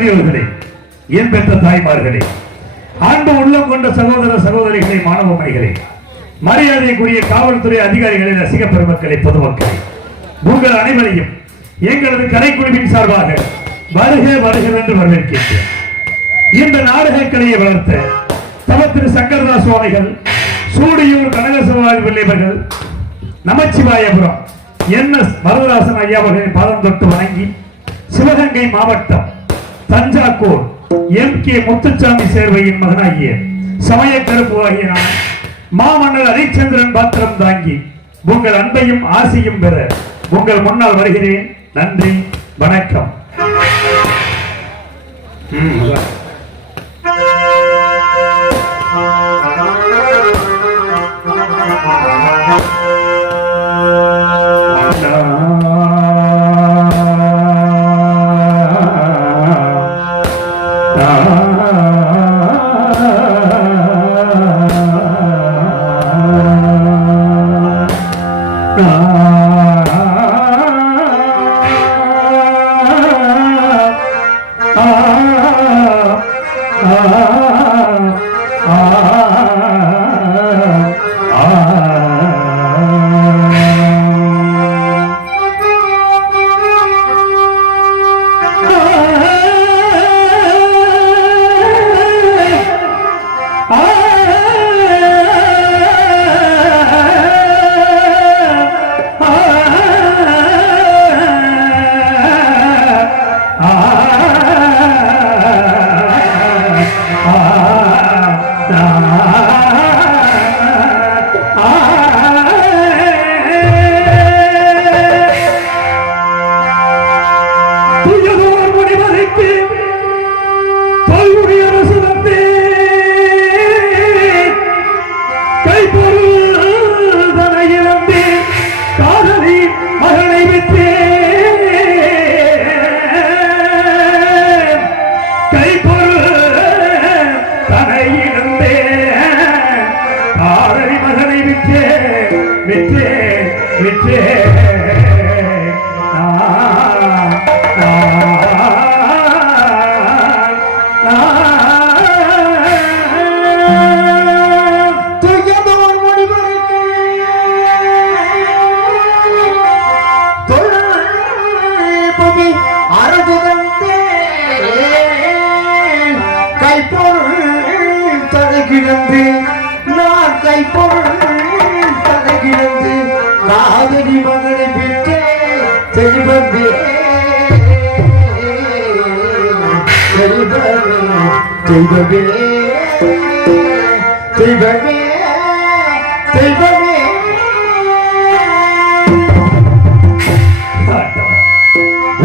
பெரியவர்களே, என் பெற்ற தாய்மார்களே, அன்பு உள்ளம் கொண்ட சகோதர சகோதரிகளை, மாணவ மணிகளே, மரியாதைக்குரிய காவல்துறை அதிகாரிகளை, ரசிக பெருமக்களை, பொதுமக்களை, உங்கள் அனைவரையும் எங்களது கலைக்குழுவின் சார்பாக வருக வருக என்று வரவேற்கின்றேன். இந்த நாடக கலையை வளர்த்த தவத்திரு சங்கரதாஸ் சுவாமிகள், சூடியூர் கனகசவாதி பிள்ளைவர்கள், நமச்சிவாயபுரம் NS வரதராசன் ஐயா அவர்களின் பாதம் தொட்டு வணங்கி, சிவகங்கை மாவட்டம் தஞ்சாவூர் MK முத்துச்சாமி சேர்வையின் மகனாகிய சமய கருப்பு ஆகிய நான் மாமன்னர் ஹரிச்சந்திரன் பாத்திரம் தாங்கி உங்கள் அன்பையும் ஆசையும் பெற உங்கள் முன்னால் வருகிறேன். நன்றி, வணக்கம்.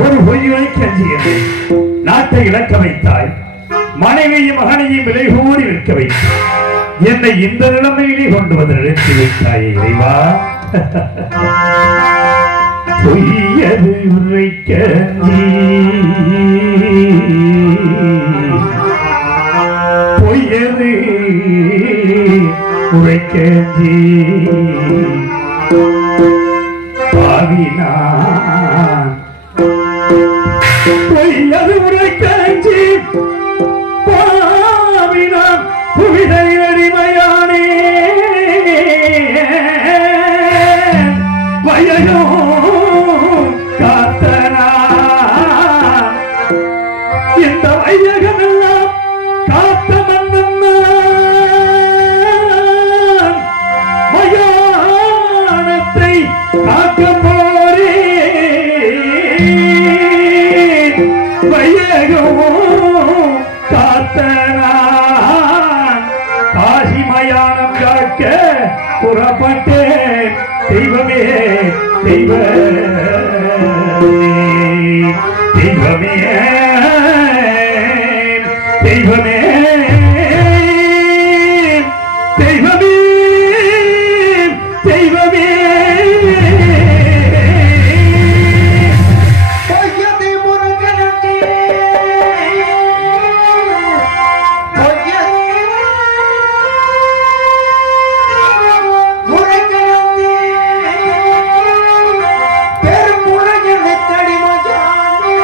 ஒரு பொய்யுரைக்கு அஞ்சியது நாட்டை இழக்க வைத்தாய், மனைவியும் மகனையும் விலை கூறி விற்க வைத்தாய், என்னை இந்த நிலைமையிலே கொண்டு வந்து நிறுத்தி வைத்தாய் இறைவா. பொய்யது உரைக்க பொய்யது உரைக்க பாவினான், பொய்யது உரைக்க பாவினான், புவிதை அடிமையானே வயனோ காத்தனா, இந்த வையகமெல்லாம் காத்த மன்னன் மயானத்தை காக்க போரே, வையகோ காத்தனா காசி மயானம் காக்க புறப்பட்டேன். தெய்வமே தெய்வமே தெய்வமே தெய்வமே தெய்வமே பெருமுழகின தடிமஜானே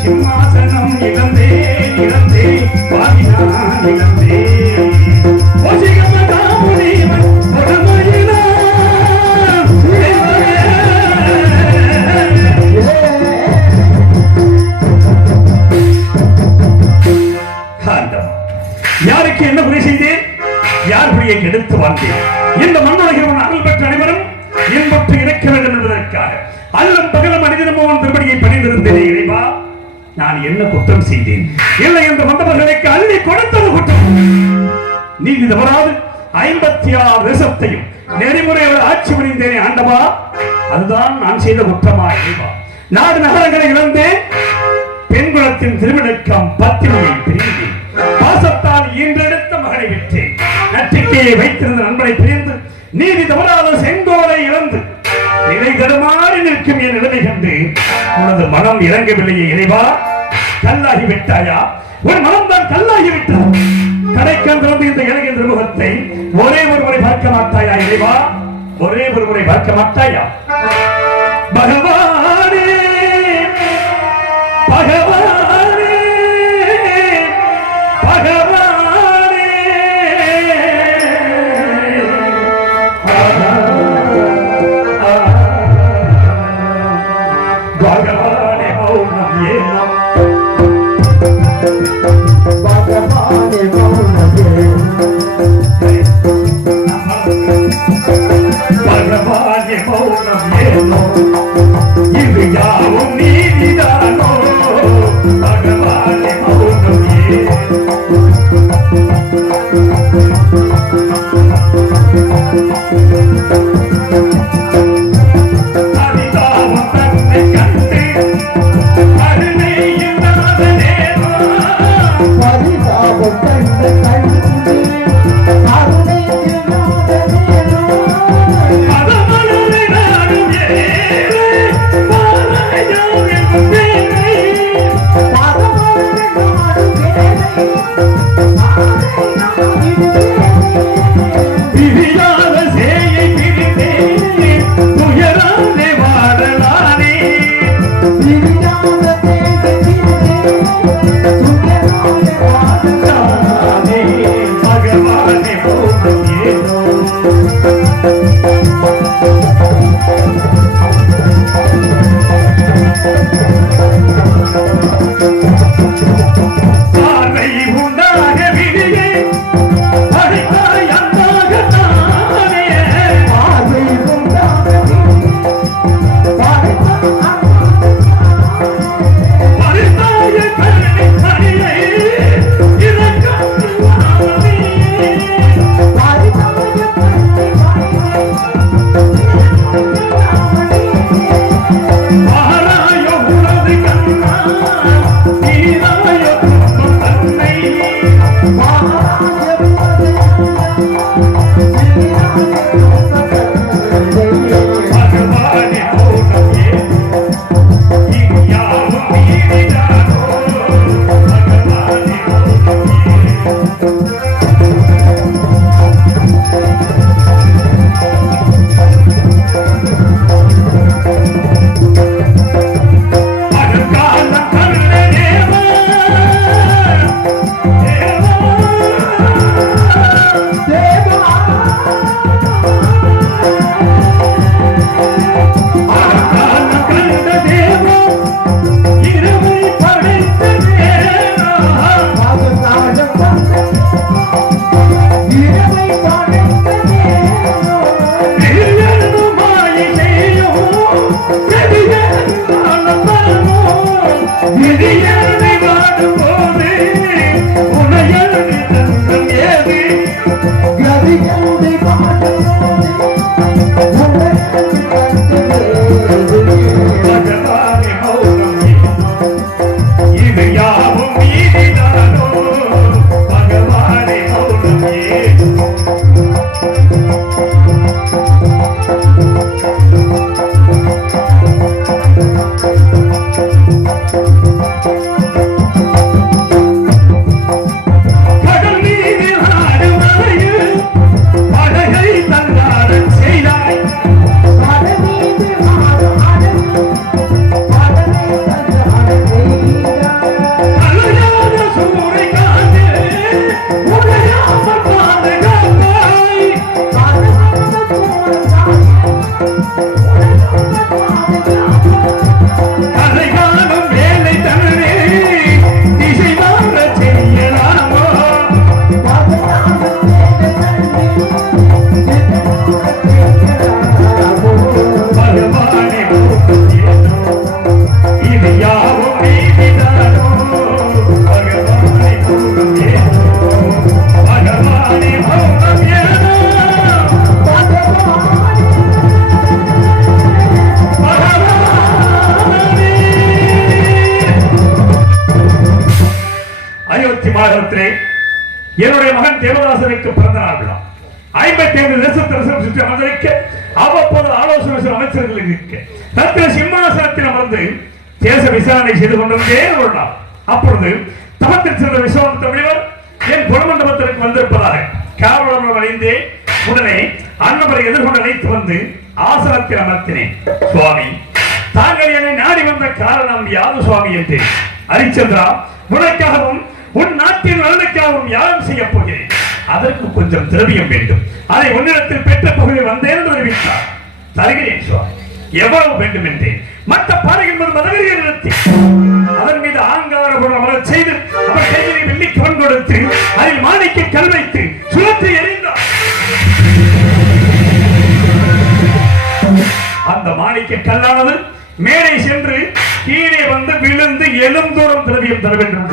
சிம்மாசனம் இழந்தே இழந்தே பாடினான் இழந்தே யாருக்கு என்ன உரை செய்தேன், யார் புரியை கெடுத்து வாழ்ந்தேன். இந்த மண்ணுலகில் அருள் பெற்ற அனைவரும் இன்பற்று இணைக்க வேண்டும் என்பதற்காக அல்லும் பகலும் மனிதனமும் திருப்படியை பணிந்திருந்தேனே இறைவா, நான் என்ன குற்றம் செய்தேன்? இல்லை என்று வந்தவர்களுக்கு அள்ளி கொடுத்தது குற்றம். நீதி தவறாது 56 தேசத்தையும் நெறிமுறைகள் ஆட்சி புரிந்தேனே ஆண்டவா, அதுதான் நான் செய்த குற்றமா இறைவா? நாடு நகரங்களை இழந்தேன், பெண் குலத்தின் திருவிழக்கம் பத்தினியை பிரிந்தேன், பாசத்தால் ஈன்றெடுத்த மகனை விட்டேன், நற்றிக்கையை வைத்திருந்த நண்பனை பிரிந்து நீதி தவறாத செங்கோலை இழந்து நிலை தடுமாறி நிற்கும் என் நிலைமை கண்டு உனது மனம் இறங்கவில்லையே இறைவா. கல்லாகி விட்டாயா? ஒரு மனம் தான் கல்லாகி விட்டது. கடைக்கல் திறந்து இந்த இளைஞன் திருமுகத்தை ஒரே ஒரு முறை பார்க்க மாட்டாயா இறைவா? ஒரே ஒரு முறை பார்க்க மாட்டாயா? பகவானே பகவானே பகவானே பகவானே மௌனம் ஏனம் பகவானே மௌனம் ஏனம் என்னுடைய மகன் தேவதாசனுக்கு பிறந்த நாள் விழா 55 தேசத்தரசர் சுற்றி அமர்ந்திருக்க அவ்வப்போது ஆலோசனை அமைச்சர்களுக்கு தத்திர சிம்மாசனத்தில் அமர்ந்து தேச விசாரணை செய்து கொண்டிருந்தே ஒரு நாள் அப்பொழுது தமத்தில் சென்ற விஸ்வாமித்திர முனிவர் என் குலமண்டபத்திற்கு வந்திருப்பதாக காவலர்கள் அடைந்தே உடனே அன்னவரை எதிர்கொண்டு அழைத்து வந்து ஆசனத்தில் அமர்த்தினேன். சுவாமி, தாங்கள் என்னை நாடி வந்த காரணம் யாது சுவாமி என்றேன். ஹரிச்சந்திரா, உனக்காகவும் உன் நாட்டின் நலனுக்காகவும் யாரும் செய்ய போகிறேன். அதற்கு கொஞ்சம் திரவியம் வேண்டும். அதை உன்னிடத்தில் பெற்ற பகுதியில் வந்தேன் என்று அறிவித்தார். தருகிறேன் சுவாமி, எவ்வளவு வேண்டும் என்றேன். மற்ற பாறைகள் மீது மதவெறியை நிறுத்தி அதன் மீது ஆங்கார அமரச் செய்து அவர் கையிலே வெள்ளி கவன் கொடுத்து அதில் மாணிக்க கல் வைத்து சுழற்றி எறிந்தார். அந்த மாணிக்க கல்லானது மேலே சென்று கீழே வந்து விழுந்து எழும் தூரம் திரவியம் தர வேண்டும்.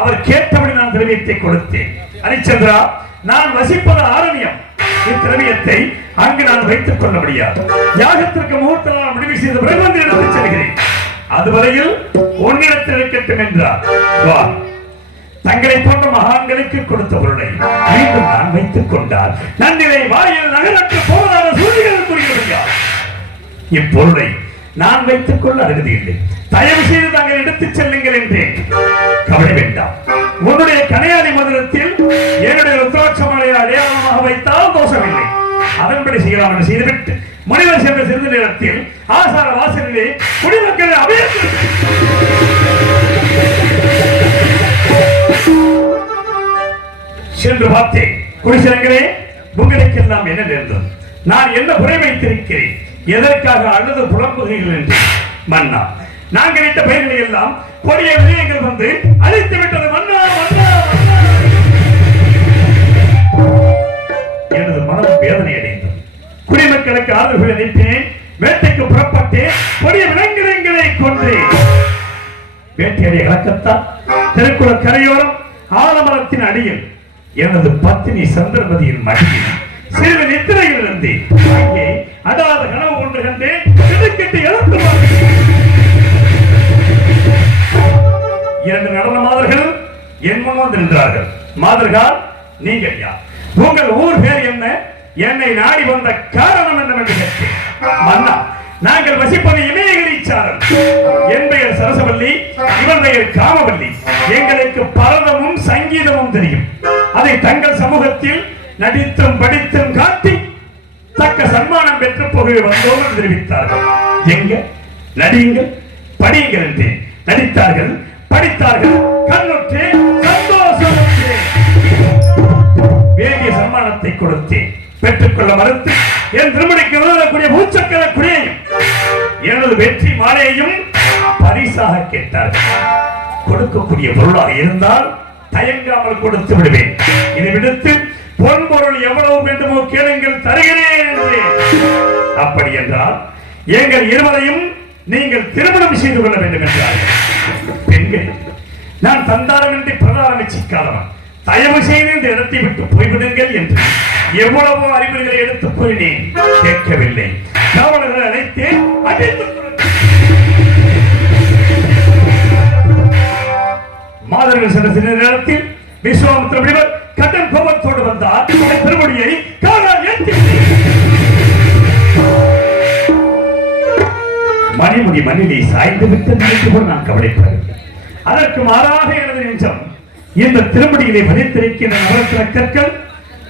அவர் கேட்டபடி நான் திரவியத்தை கொடுத்தேன். ஹரிச்சந்திரா, நான் வசிப்பது ஆரண்யம். திரவியத்தை அங்கு நான் வைத்துக் கொள்ள முடியாது. யாகத்திற்கு முகூர்த்த நாள் முடிவு செய்த பிறகு வந்து எடுத்துச் செல்கிறேன். அதுவரையில் உன்னிடத்தில் இருக்கட்டும் என்றார். தங்களை போன்ற மகான்களுக்கு கொடுத்த பொருளை மீண்டும் நான் வைத்துக் கொண்டால் நன்னிலை வாயில் நகரற்று போவதாக சூழ்நிலை புரிகிறார். இப்பொருளை நான் வைத்துக் கொள்ள அருகதில்லை. தயவு செய்து தாங்கள் எடுத்துச் செல்லுங்கள் என்றேன். கவலை வேண்டாம். உன்னுடைய கனையாளி மதுரத்தில் என்னுடைய ருத்ராட்சமலை அடையாளமாக வைத்தால் தோஷமில்லை. அதன்படி செய்யலாம் என்று செய்துவிட்டு முனிவர் சென்ற சிறிது நேரத்தில் ஆசார வாசலிலே குடிமக்களை அபயத்தில் சென்று பார்த்தேன். குடிசனங்களே, உங்களுக்கெல்லாம் என்ன நேர்ந்தது? நான் என்ன குறை வைத்திருக்கிறேன்? எதற்காக அழுது புலம்புகிறீர்கள் என்று. மன்னா, நாங்கள் இட்ட பயிர்களை எல்லாம் கொடிய விஜயங்கள் வந்து அழித்து விட்டது. மன்னா மன்னா எனது மனம் வேதனை அடைந்தது. குடிமக்களுக்கு ஆதரவு அளித்தேன். வேட்டைக்கு புறப்பட்டேன். கொடிய விலங்கினங்களை கொன்றேன். வேட்டையடைய கலக்கத்தான் திருக்குள கரையோரம் ஆலமரத்தின் அடியில் எனது பத்தினி சந்திரமதியின் மடியில் சிறிது நித்திரையில் இருந்தேன். அங்கே அடாத கனவு கொண்டு கண்டேன். திடுக்கிட்டு எழுந்து இரண்டு நடன மாதர்கள் என் முன் வந்து நின்றார்கள். மாதர்கள், நீங்கள் யார்? உங்கள் ஊர் பேர் என்ன? என்னை நாடி வந்த காரணம் என்னவென்று கேட்டேன். மன்னா, நாங்கள் வசிப்பது இமயகிரீச்சாரல். என் பெயர் சரசவல்லி, இவன் பெயர் காமவல்லி. எங்களுக்கு பரதமும் சங்கீதமும் தெரியும். அதை தங்கள் சமூகத்தில் நடித்தும் படித்தும் காட்டி தக்க சன்மானம் பெற்று போகவே வந்தோம் என்று தெரிவித்தார்கள். எங்க நடியுங்கள், படியுங்கள் என்றேன். நடித்தார்கள், படித்தார்கள். கண்ணுற்றே சந்தோஷம். வேண்டிய சன்மானத்தை கொடுத்தேன். பெற்றுக்கொள்ள மறுத்து என் திருமணிக்கு உதவக்கூடிய மூச்சக்கர குடியையும் எனது வெற்றி மாலையையும் பரிசாக கேட்டார்கள். கொடுக்கக்கூடிய பொருளாக இருந்தால் தயங்காமல் கொடுத்து விடுவேன். இதை விடுத்து பொன்பொருள் எவ்வளவு வேண்டுமோ கேளுங்கள், தருகிறேன் என்று. அப்படி என்றால் எங்கள் இருவரையும் நீங்கள் திருமணம் செய்து கொள்ள வேண்டும் என்றார்கள். பெண்கள், நான் தந்தாரமின்றி பிரதாரம் வச்சிக்காதவன். தயவு செய்து இந்த இடத்தை விட்டு போய்விடுங்கள் என்று எவ்வளவோ அறிவுரைகளை எடுத்துக் கூறினேன். கேட்கவில்லை. காவலர்களை அழைத்தேன். மாதர்கள் சென்ற சில நேரத்தில் விஸ்வாமித்திர முனிவர் கடன் கோபத்தோடு வந்தார். திருமொழியை காலால் ஏற்றி மணிமுடி மண்ணிலே சாய்ந்து விட்டு நினைத்து கூட நான் கவலைப்படவில்லை. அதற்கு மாறாக எனது நெஞ்சம் இந்த திருமடியிலே பதித்திருக்கின்ற நவரத்ன கற்கள்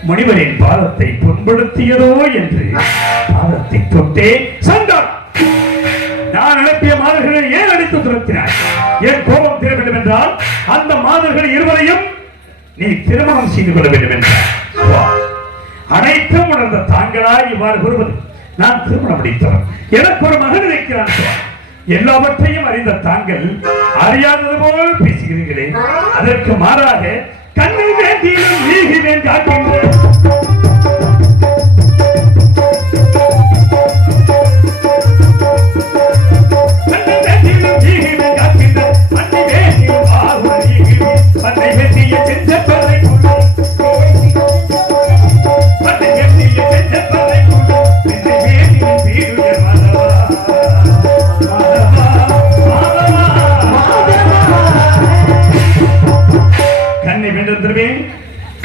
முனிவரின் பாதத்தை புண்படுத்தியதோ என்று பாதத்தை தொட்டே சண்டான். நான் அனுப்பிய மாதர்களை ஏன் அடித்து துரத்தினார்? என் கோபம் தீர வேண்டும் என்றால் அந்த மாதர்கள் இருவரையும் நீ திருமணம் செய்து கொள்ள வேண்டும் என்றார். அனைத்தும் உணர்ந்த தாங்களாய் இவ்வாறு கூறுவது. நான் திருமணம் முடித்தவன், எனக்கு ஒரு மகன் இருக்கிறான். எல்லாவற்றையும் அறிந்த தாங்கள் அறியாதது போல் பேசுகிறீர்களே. அதற்கு மாறாக கண்ணில் வேண்டியிலும் நீகினேன்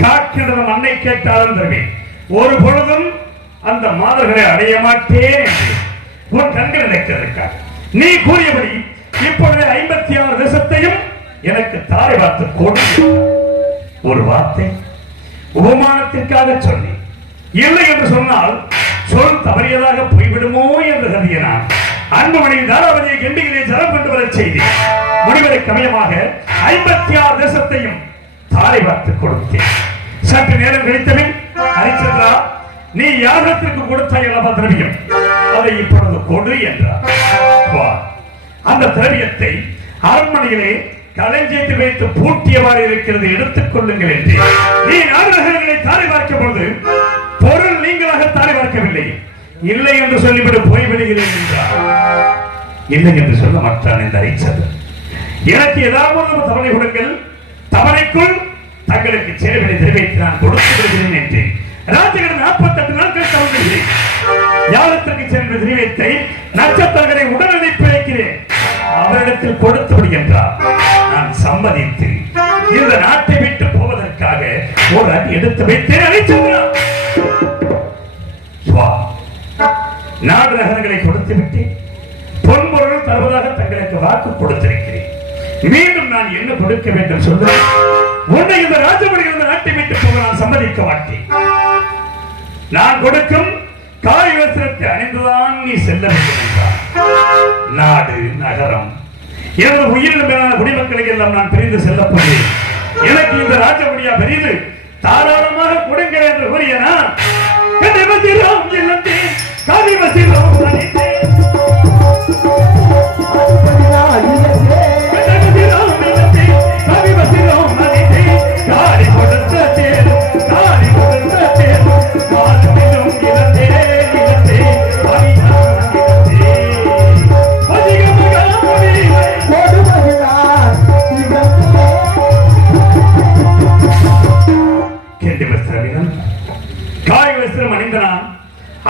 காட்டுகின்ற மண்ணை கேட்டாலும் தருவேன். ஒரு பொழுதும் அந்த மாதர்களை அடைய மாட்டேன் உன் கண்கள் நினைக்கிறதற்காக நீ கூறியபடி இப்பொழுது 56 தேசத்தையும் எனக்கு தாரை வார்த்து கொடுத்து ஒரு வார்த்தை உபமானத்திற்காக சொன்னேன். இல்லை என்று சொன்னால் சொல் தவறியதாக போய்விடுமோ என்று கருதினான். அன்புமணி தாராவதியை கெண்டிகளை ஜலம் கொண்டு வர செய்தேன். முடிவதற்கு அமையமாக 56 தேசத்தையும் தாரை வார்த்து கொடுத்தேன். சற்று நேரம் கழித்தபின் ஹரிச்சந்திரா, நீ யாகத்திற்கு கொடுத்தாய் அல்லவா திரவியம், அதை இப்பொழுது கொடு என்றார். அந்த திரவியத்தை அரண்மனையிலே களஞ்சியத்தில் வைத்து பூட்டியவாறு இருக்கிறது, எடுத்துக் கொள்ளுங்கள் என்று நீ நாடகங்களை தாரை பார்க்கும் பொழுது பொருள் நீங்களாக தாரை பார்க்கவில்லை. இல்லை என்று சொல்லிவிட்டு போய்விடுகிறேன் என்றார். இல்லை என்று சொல்ல மாட்டான் இந்த ஹரிச்சந்திரன். எனக்கு ஏதாவது தவணை கொடுங்கள், தவணைக்குள் தங்களுக்கு சேரவில்லை தெரிவித்து நான் கொடுத்து விடுகிறேன் என்று ராஜகன் 48 நாட்கள் சென்று தெரிவித்தை நட்சத்திரங்களை உடனடி பிழைக்கிறேன் அவரிடத்தில் கொடுத்து விடுகின்றார். நான் சம்மதித்து இந்த நாட்டை விட்டு போவதற்காக ஒரு அடி எடுத்து வைத்தேன். அழைச்சார் நாடு நகரங்களை கொடுத்து விட்டு பொன்பொருள் தருவதாக தங்களுக்கு வாக்கு கொடுத்திருக்கிறேன். மீண்டும் நான் என்ன கொடுக்க வேண்டும் சொல்றேன். உன்னை இந்த ராஜபடி இந்த நாட்டை விட்டு போக நான் சம்மதிக்க மாட்டேன். நான் கொடுக்கும் காய் வஸ்திரத்தை அணிந்துதான் நீ செல்ல வேண்டும் என்றார். நாடு நகரம் எனது உயிரில் மேலான குடிமக்களை எல்லாம் நான் பிரிந்து செல்ல போகிறேன். எனக்கு இந்த ராஜபடியா பெரிது தாராளமாக கொடுங்க என்று கூறியனா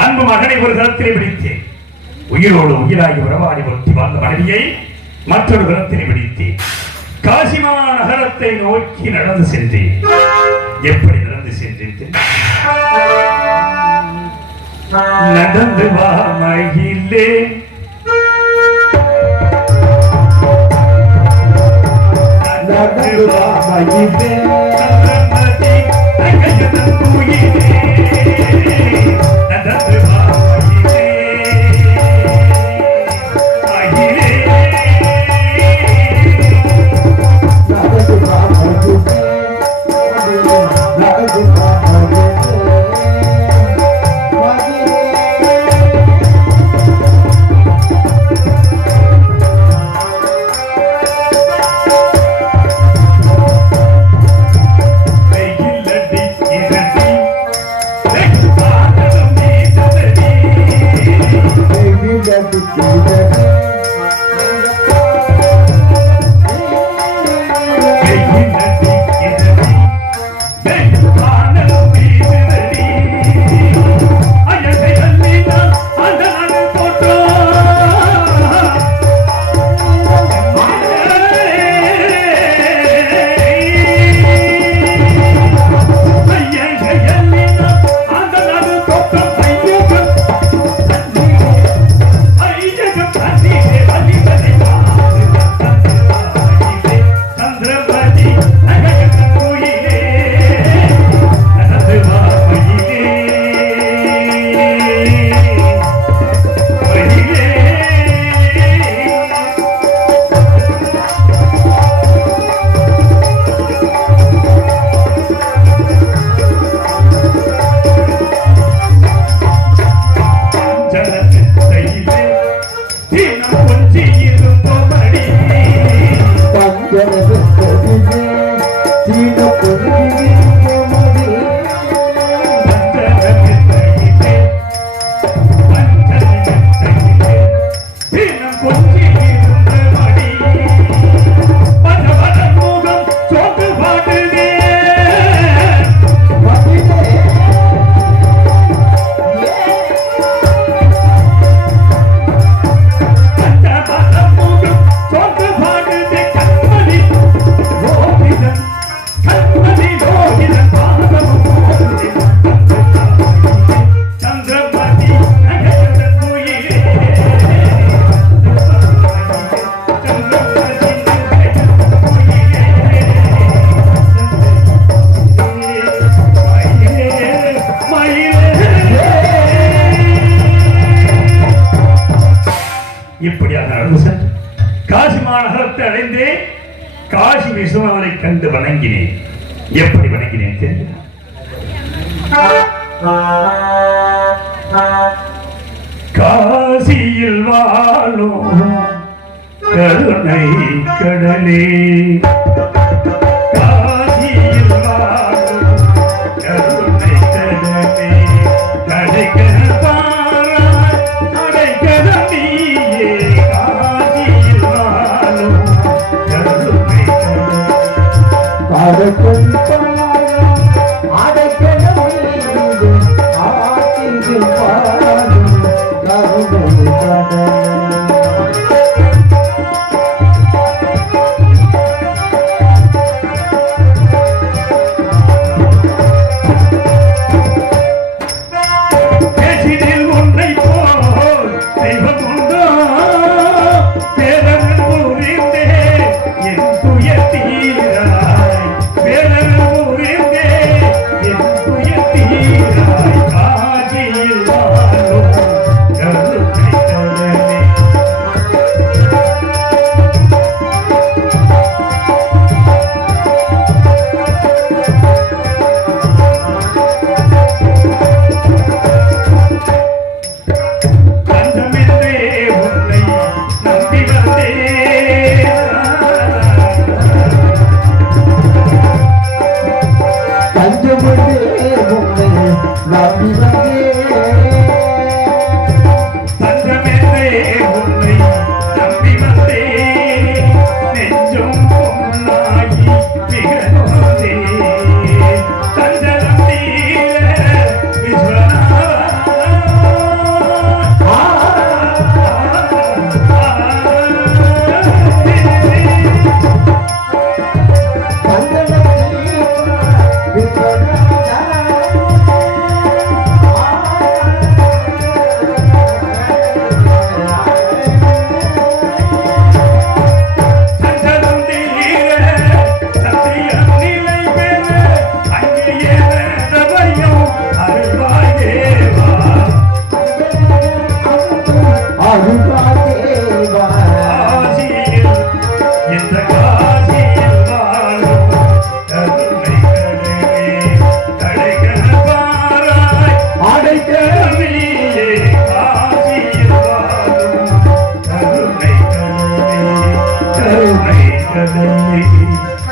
அன்பு மகனை ஒரு கரத்திலே பிடித்தேன். உயிரோடு உயிராகி உறவாடி ஒருத்தி வாழ்ந்த மனைவியை மற்றொரு கரத்திலே பிடித்தேன். காசிமா நகரத்தை நோக்கி நடந்து சென்றேன். எப்படி நடந்து சென்றேன்? நடந்து வா மகிழே நடந்து வா மகிழே காசி விஸ்வநாதனை கண்டு வணங்கினேன். எப்படி வணங்கினேன் தெரியுமா? காசியில் வாழும் கருணை கடலே, காசியில் வாழும் கருணை கடலே, கடைக்கர பாராய் அடைக்கர நீயே, காசியில் வாழும் கருணை கடலே. அடைக்கல இந்த காசியில் வாழும் கருணை கடைகள் பாராய் அடைக்கலையே காசியில் வாழும் கருணை கருணை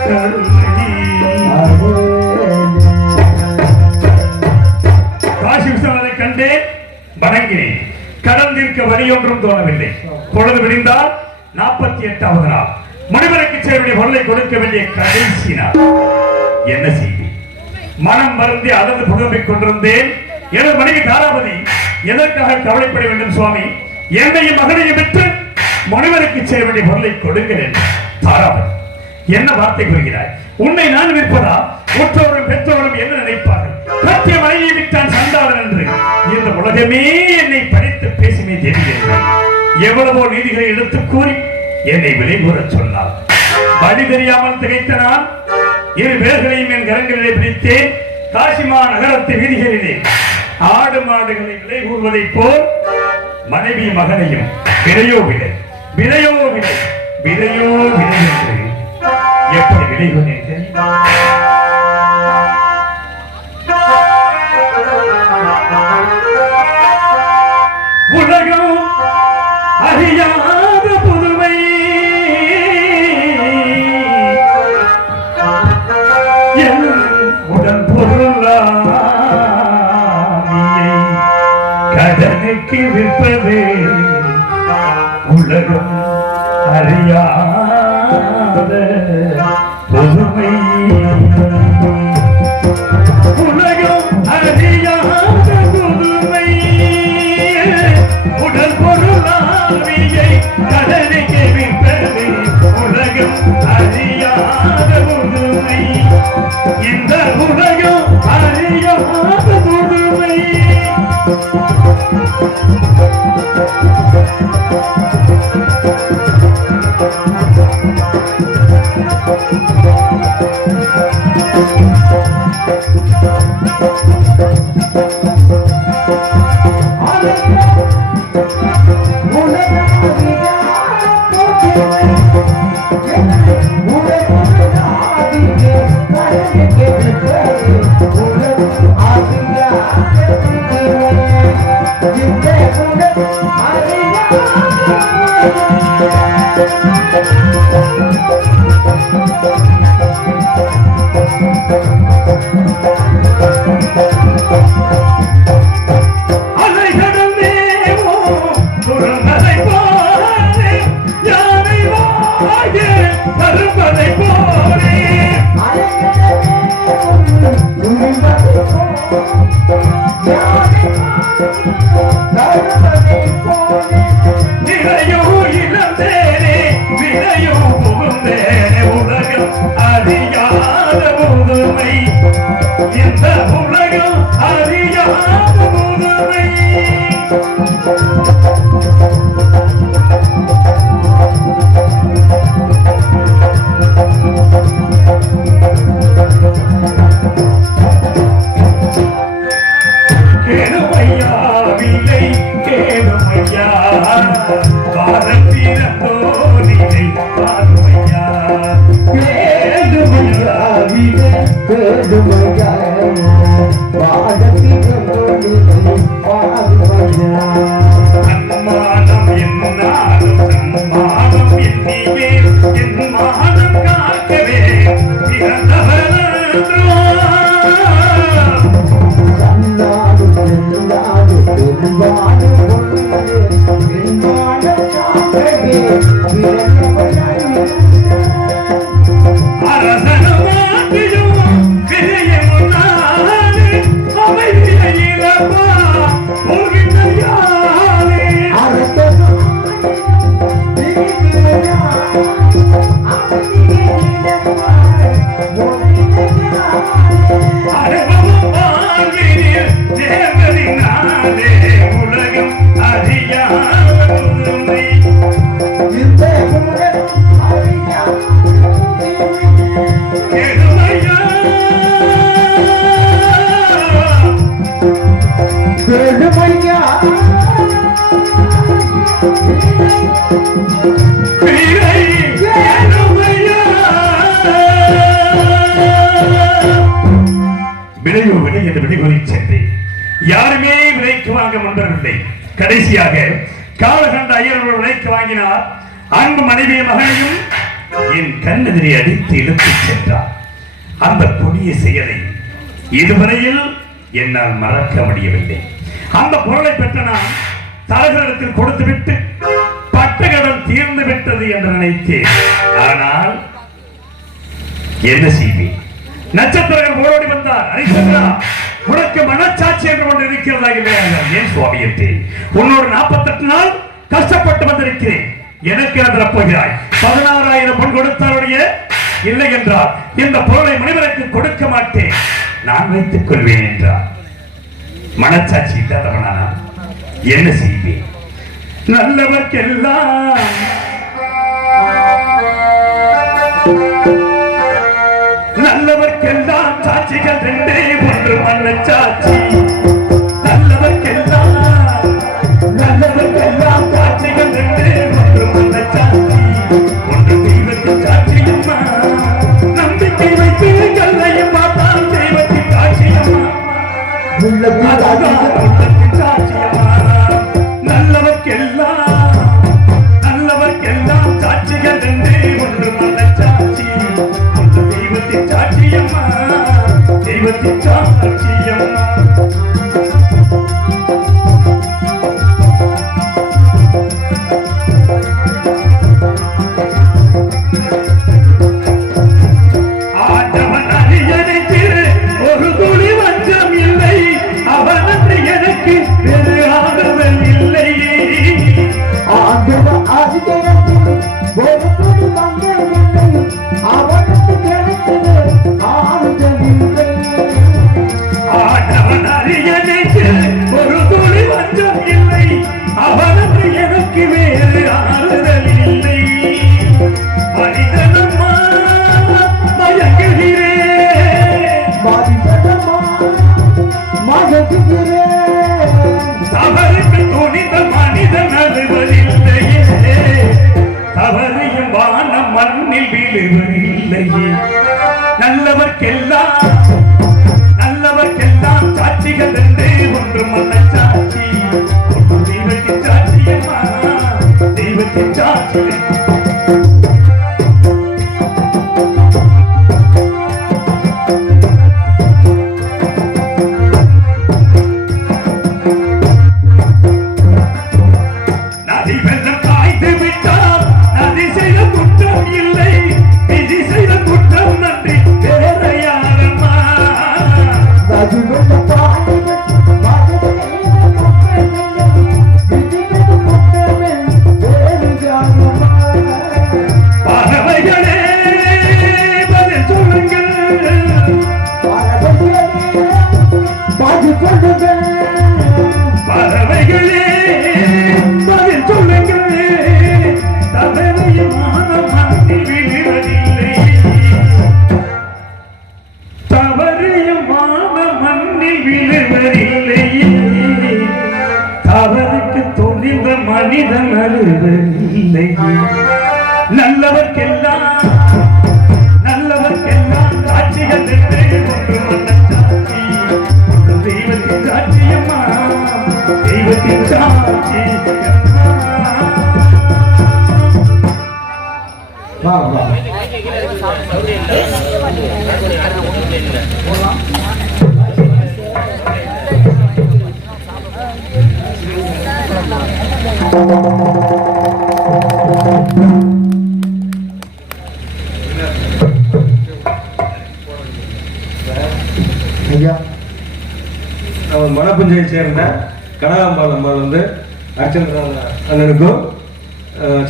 கருணை காசி விஸ்வநாதனை கண்டேன், வணங்கினேன். கடன் தீர்க்க வழியொன்றும் தோணவில்லை. பொழுது விடிந்தால் 48வது நாள் முனிவருக்கு சேர வேண்டிய பொருளை கொடுக்க வேண்டிய கடைசி நாள். என்ன செய்தி? மனம் வருந்தி அழுது புலம்பிக் கொண்டிருந்தேன். எனது மனைவி தாராபதி எதற்காக கவலைப்பட வேண்டும் சுவாமி? என்னையும் மகனையும் விட்டு முனிவருக்கு சேர வேண்டிய பொருளை கொடுக்கிறேன். தாராபதி, என்ன வார்த்தை கூறுகிறாய்? உன்னை நான் விற்பதா? உற்றோரும் பெற்றோரும் என்ன நினைப்பார்கள்? சத்திய மனைவியை விட்டான் சண்டாளன் என்று இந்த உலகமே என்னை படித்து பேசுமே தெரிகிறது. எவ்வளவோ நீதிகளை எடுத்து கூறி என்னை விலை கூறச் சொன்னார். வழி தெரியாமல் திகைத்த நான் இரு பேர்களையும் என் கரங்களிலே பிடித்தேன். காசிமா நகரத்து வீதிகளிலே ஆடு மாடுகளை விலை கூறுவதைப் போல் மனைவி மகனையும் விலையோ விலை விலையோ விலை விலையோ விலை என்று எப்படி விலை கொண்டேன்? உலகம் அறியாத புதுமை என் உடன் பொருளாமியை கடனுக்கு விற்பது உலகம் அறியாத புதுமை. உலகம் அறியாத புதுமை உடல் பொருளாவியை கடனுக்கு விற்பது உலகம் அறியாத புதுமை. இந்த உலகம் அறியாத புதுமை. இந்த உலகம் அறியாத புதுமை. கேளுமையா விலை கேளுமையா பாரத்திரந்தோ நிலை பாருமையா. கேளுமையா விலை கேளுமையா பாரத்திரந்தோ நிலை பாருமையா. சன்மானம் என்னாலும் சன்மானம் என்னையே என் மானம் காக்கவே பிறந்தவனோ. விளைவு விலை என்று விடைகூறி சென்றேன். யாருமே விலைக்கு வாங்க முன்வரவில்லை. கடைசியாக காலகண்ட ஐயர் விலைக்கு வாங்கினார். அன்பு மனைவிய மகனையும் என் கண்ணெதிரை அடித்து இழுத்துச் சென்றார். அந்த புதிய செயலை இதுவரையில் என்னால் மறக்க முடியவில்லை. அந்த பொருளை பெற்ற நான் தலைவரிடத்தில் கொடுத்துவிட்டு பட்டகடன் தீர்ந்து விட்டது என்று நினைத்தேன். ஆனால் என்ன செய்வேன்? நட்சத்திரங்கள் ஓடோடி வந்தார். ஹரிச்சந்திரா, உனக்கு மனச்சாட்சி என்று ஒன்று இருக்கிறதா இல்லையா? ஏன் சுவாமியத்தே, உன்னோடு 48 நாள் கஷ்டப்பட்டு வந்திருக்கிறேன். எனக்கு அதில் போகிறாய். 16,000 பொன் கொடுத்தாருடைய இல்லை என்றால் இந்த பொருளை முனிவருக்கு கொடுக்க மாட்டேன், நான் வைத்துக் கொள்வேன் என்றார். மனச்சாட்சி இல்லாதவனா என்ன செய்வேன்? நல்லவர்க்கெல்லாம் நல்லவர்க்கெல்லாம் சாட்சிகள் ரெண்டே, ஒன்று மனச்சாட்சி. நல்லவர்க்கெல்லாம் சாட்சிகள் ரெண்டே, ஒன்று மனச்சாட்சி, ஒன்று தெய்வத்தின் சாட்சியம்மா. நம்பிக்கை வைத்து கல்லையும் பார்த்தால் தெய்வத்தின் சாட்சியம்மா. சாட்சியம்மா. நல்லவர்க்கெல்லாம் சாட்சிகள் ரெண்டே, ஒன்று மனச்சாட்சி, ஒன்று தெய்வத்தின் சாட்சியம்மா. தெய்வத்தின் சாட்சியம்மா. நல்லவர்க்கெல்லாம் சாட்சிகள் ரெண்டே, ஒன்று மனச்சாட்சி, ஒன்று தெய்வத்தின் சாட்சியம்மா. தெய்வத்தின் சாட்சி. நதி வெள்ளம் காய்ந்து விட்டால் நதி செய்த குற்றம் இல்லை, விதி செய்த குற்றம் நன்றி வேற யாரம்மா. பறவைகளே பதில் சொல்லுங்கள், பறவைகளே பதில் சொல்லுங்கள். தவறையுமான மண்ணில் விழுவதில்லை, தவறையுமான மண்ணில் விழுவதில்லை. தவறுக்கு துணிந்த மனிதன் அழுவதில்லை. நல்லவர்க்கெல்லாம் சாட்சிகள் ரெண்டே, ஒன்று மனச்சாட்சி, ஒன்று தெய்வத்தின் சாட்சியம்மா. தெய்வத்தின் சாட்சி. மணப்புஞ்சையை சேர்ந்த கனகாம்பாள் அம்மாள் வந்து அர்ச்சந்திரன் அண்ணனுக்கும்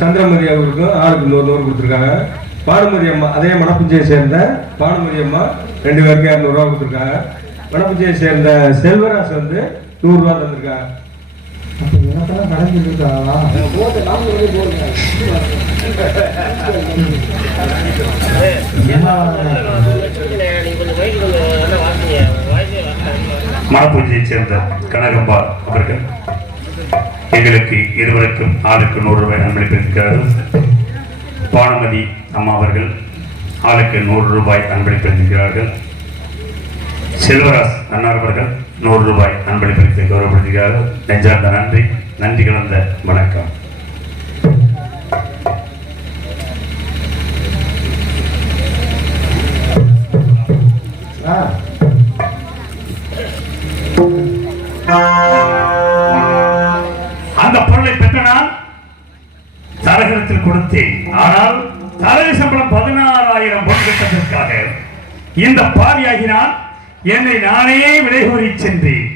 சந்திரமதி அவருக்கும் ஆளுக்கு 100 கொடுத்துருக்காங்க. பானுமதி அம்மா அதே மணப்புஞ்சையை சேர்ந்த பானுமதி அம்மா 2 பேருக்கு 200 ரூபா கொடுத்துருக்காங்க. மணப்புஞ்சையை சேர்ந்த செல்வராஜ் வந்து 100 ரூபா தந்திருக்காங்க. மணப்பூஜையை சேர்ந்த கனகம்பாள் அவர்கள் எங்களுக்கு இருவருக்கும் ஆளுக்கு 100 ரூபாய் அன்பளிப்பிருக்கிறார்கள். பானுமதி அம்மா அவர்கள் ஆளுக்கு 100 ரூபாய் அன்பளிப்பிருக்கிறார்கள். செல்வராஜ் அண்ணார் அவர்கள் 100 ரூபாய் அன்பளிப்பிற்கு கௌரவப்படுத்துகிறார்கள். நெஞ்சார்ந்த நன்றி, நன்றி கலந்த வணக்கம். அந்த பொருளை பெற்ற நான் தரகத்தில் கொடுத்தேன். ஆனால் தரகு சம்பளம் 16,000 பொன் கட்டத்திற்காக இந்த பாவியாகினால் என்னை நானே விலை கூறி சென்றேன்.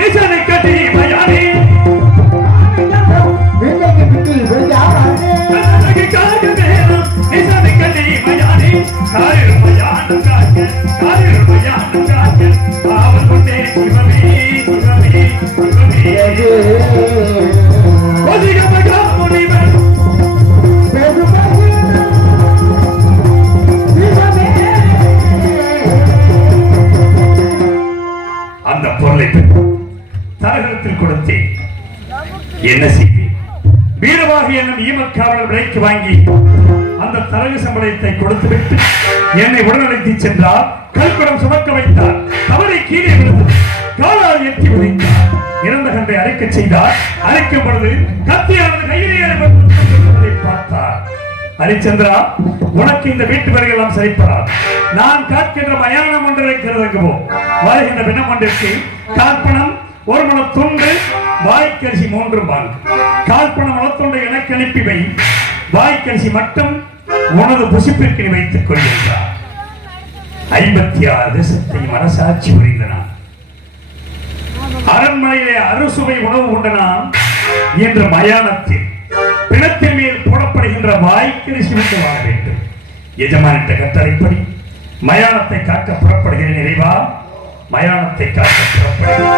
நிசனை கட்டி மயானே அந்த பொருளை தரகத்தில் கொடுத்தேன். என்ன செய்வேன்? வீரவாகி என்னும் ஈமக்காவலர் விலைக்கு வாங்கி அந்த தரகு சம்பளத்தை கொடுத்துவிட்டு என்னை உடனழைத்து சென்றார். கல்குடம் சுமக்க வைத்தார். தவறை கீழே விழுந்தது. காலால் எட்டி விதைத்தார். இறந்த கண்டை அரைக்க செய்தார். அரைக்கும் பொழுது கத்தியானது கையிலே பார்த்தார். ஹரிச்சந்திரா, உனக்கு இந்த வீட்டு வரையெல்லாம் சரிப்படாது. நான் காக்கின்ற மயானம் ஒன்றை இருக்கிறதுக்குவோ வருகின்ற பின்னம் ஒன்றிற்கு காற்பணம் 1 மண துண்டு, வாய்க்கரிசி 3 பாங்கு. காற்பணம் மலத்துண்டை எனக்கு அனுப்பி வை. வாய்க்கரிசி மட்டும் உனது புசிப்பிற்கு வைத்துக் கொள்கின்றார். 56 தேசத்தை மனசாட்சி புரிந்தனான். அரண்மனையிலே அறுசுவை உணவு உண்டனாம். என்ற மயானத்தில் பிணத்தின் மேல் போடப்படுகின்ற வாய்க்கரிசி விட்டு வாழ வேண்டும். எஜமானிட்ட கட்டளைப்படி மயானத்தை காக்க புறப்படுகிறேன். நிறைவா மயானத்தை காக்க புறப்படுகிறேன்.